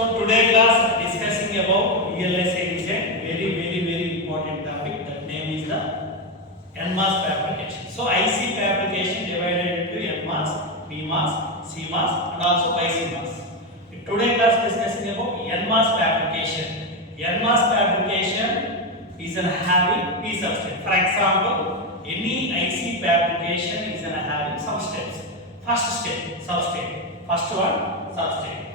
So today class discussing about VLSI design, very important topic. That name is the nMOS fabrication. So IC fabrication divided into nMOS, PMOS, CMOS and also ICMOS. Today class discussing about nMOS fabrication. nMOS fabrication is having P substrate. For example, any IC fabrication is having some steps. First step, substrate. First one, substrate.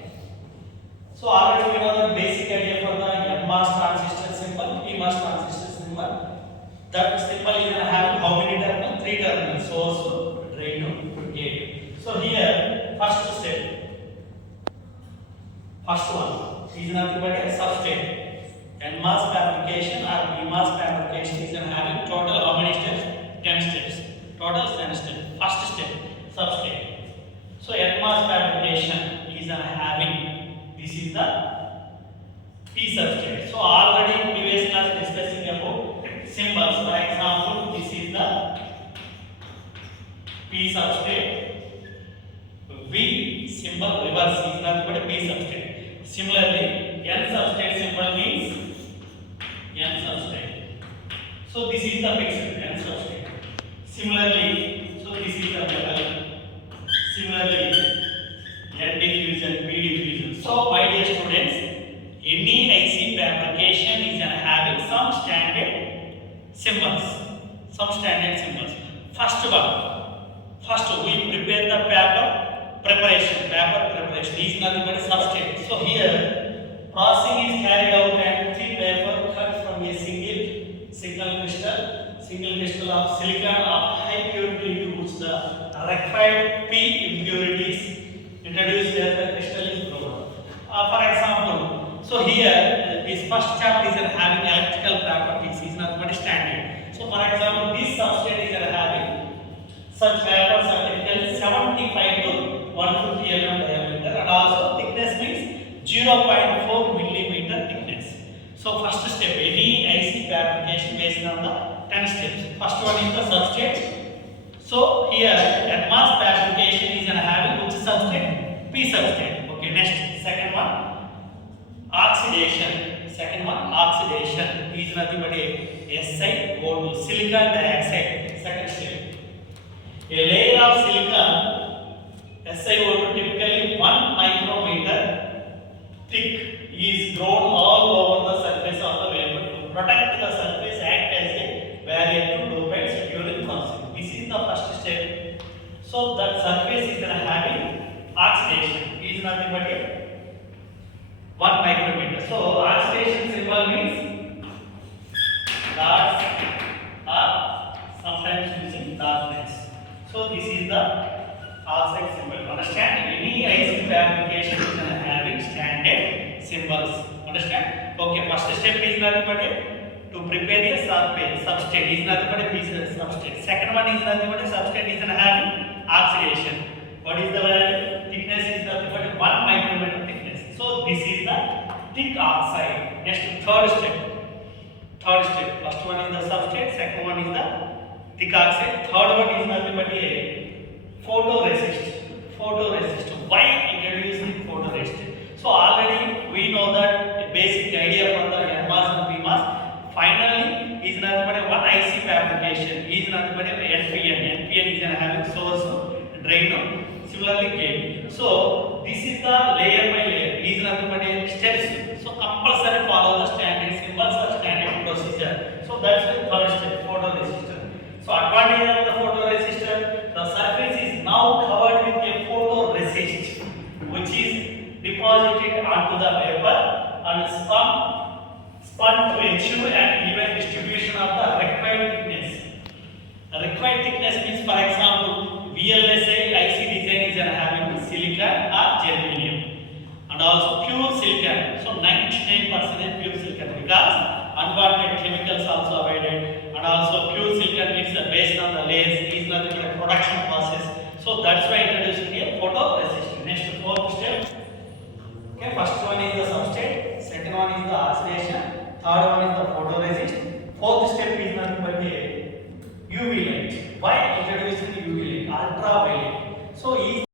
So already we know the basic idea for the nMOS transistor symbol, PMOS transistor symbol. That symbol is having how many terminals? 3 terminals: source, drain, gate. So here, first step, first one is nothing but a substrate. nMOS fabrication or PMOS fabrication is having total how many steps? 10 steps. Total 10 steps. First step, substrate. So nMOS fabrication is having, this is the P substrate. So already previous class discussing about symbols. For example, this is the P substrate. V symbol reverse is nothing but a P substrate. Similarly, N substrate symbol means N substrate. So this is the fixed N substrate. Similarly, so this is the metal. Similarly, N diffusion, P diffusion. So my dear students, any IC fabrication is having some standard symbols. First we prepare the paper preparation. Paper preparation is nothing but a substrate. So here processing is carried out and thin paper cut from a single crystal of silicon of high purity to which the required P impurities introduced as the crystal is broken. For example, so here this first chapter is having electrical properties is not but standard. So for example, this substrate is having such papers are typically 75 to 150 mm diameter and also thickness means 0.4 millimeter thickness. So first step, any IC fabrication based on the 10 steps. First one is the substrate. So here nMOS fabrication is having which substrate? P substrate. Okay, next, second one, oxidation. Is nothing but a SiO2, silicon dioxide. Second step. A layer of silicon SiO2 typically 1 micrometer thick is grown all over the surface of the wafer to protect the surface, act as a barrier to dopants during processing. This is the first step. So that surface is having oxidation is nothing but a 1 micrometer. So oxidation symbol means dots or sometimes using darkness. So this is the oxide symbol. Understand? Any IC fabrication is having standard symbols. Understand? Okay, first step is nothing but to prepare a substrate is nothing but a piece of substrate. Second one is nothing but a substrate is having oxidation. What is the value? Thickness is nothing but a 1 micrometer thickness. So this is the thick oxide. Next, third step. First one is the substrate. Second one is the thick oxide. Third one is nothing but a photoresist. Why introduce the photoresist? So already we know that a basic idea for the nMOS and PMOS. Finally, is nothing but a one IC fabrication. Is nothing but a NPN. NPN is having source, drain, similarly gate. So this is the layer by layer. Is nothing but a steps. So compulsory follow the standard symbols or standard procedure. So that's the third step, photoresistor. So advantage of the photoresistor, the surface is now covered with a photoresist which is deposited onto the paper and spun to ensure an even distribution of the required thickness. The required thickness means, for example, VLSI IC design is having silicon or germanium and also pure silicon. So 99% pure silicon because unwanted chemicals also avoided, and also pure silicon means based on the layers is nothing but a production process. So that's why introducing a photoresist.